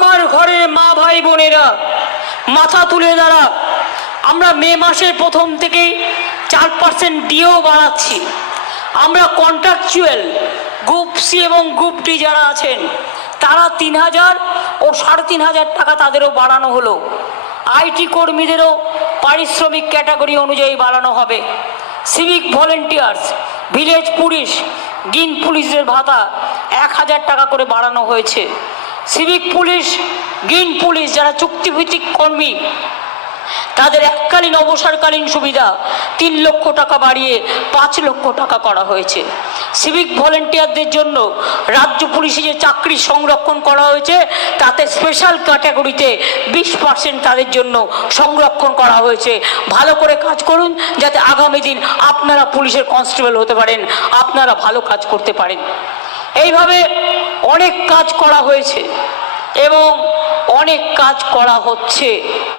আমার ঘরের মা ভাই বোনেরা, মাথা তুলে দাঁড়া। আমরা মে মাসের প্রথম থেকেই চার পার্সেন্ট ডিও বাড়াচ্ছি। আমরা কন্ট্রাকচুয়াল গ্রুপ সি এবং গ্রুপ ডি যারা আছেন, তারা তিন হাজার ও সাড়ে তিন হাজার টাকা তাদেরও বাড়ানো হলো। আইটি কর্মীদেরও পারিশ্রমিক ক্যাটাগরি অনুযায়ী বাড়ানো হবে। Civic volunteers village police, green পুলিশের ভাতা এক হাজার টাকা করে বাড়ানো হয়েছে। সিভিক পুলিশ, গ্রিন পুলিশ যারা চুক্তিভিত্তিক কর্মী, তাদের এককালীন অবসরকালীন সুবিধা, তিন লক্ষ টাকা বাড়িয়ে পাঁচ লক্ষ টাকা করা হয়েছে। সিভিক ভলেন্টিয়ারদের জন্য রাজ্য পুলিশে যে চাকরি সংরক্ষণ করা হয়েছে, তাতে স্পেশাল ক্যাটাগরিতে বিশ পার্সেন্ট তাদের জন্য সংরক্ষণ করা হয়েছে। ভালো করে কাজ করুন, যাতে আগামী দিন আপনারা পুলিশের কনস্টেবল হতে পারেন, আপনারা ভালো কাজ করতে পারেন। এইভাবে অনেক কাজ করা হয়েছে এবং অনেক কাজ করা হচ্ছে।